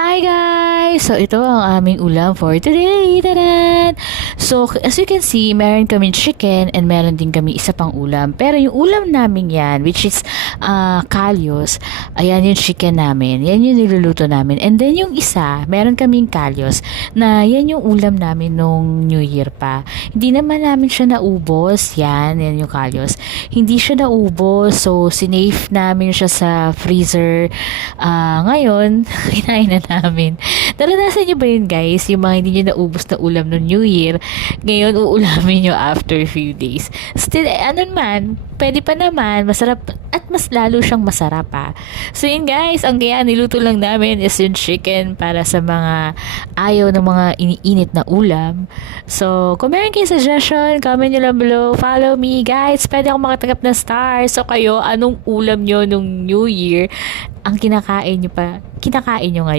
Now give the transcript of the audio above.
Hi guys! So ito ang aming ulam for today. Tadan! So as you can see, meron kami chicken and meron din kami isa pang ulam. Pero yung ulam namin yan, which is kalyos, ayan yung chicken namin. Yan yung niluluto namin. And then yung isa, meron kaming kalyos na yan yung ulam namin nung New Year pa. Hindi naman namin siya naubos. Yan yung kalyos. Hindi siya naubos. So sinave namin siya sa freezer. Ngayon, kinain na namin. Naranasan nyo ba yun guys? Yung mga hindi nyo naubos na ulam no New Year, ngayon uulamin nyo after few days. Still, ano man, pwede pa naman, masarap at mas lalo siyang masarap pa. So yun guys, ang kaya niluto lang namin is yung chicken para sa mga ayaw ng mga iniinit na ulam. So, kung meron kayong suggestion, comment nyo lang below. Follow me guys, pwede akong makatanggap ng stars. So kayo, anong ulam nyo nung New Year ang kinakain nyo ngayon?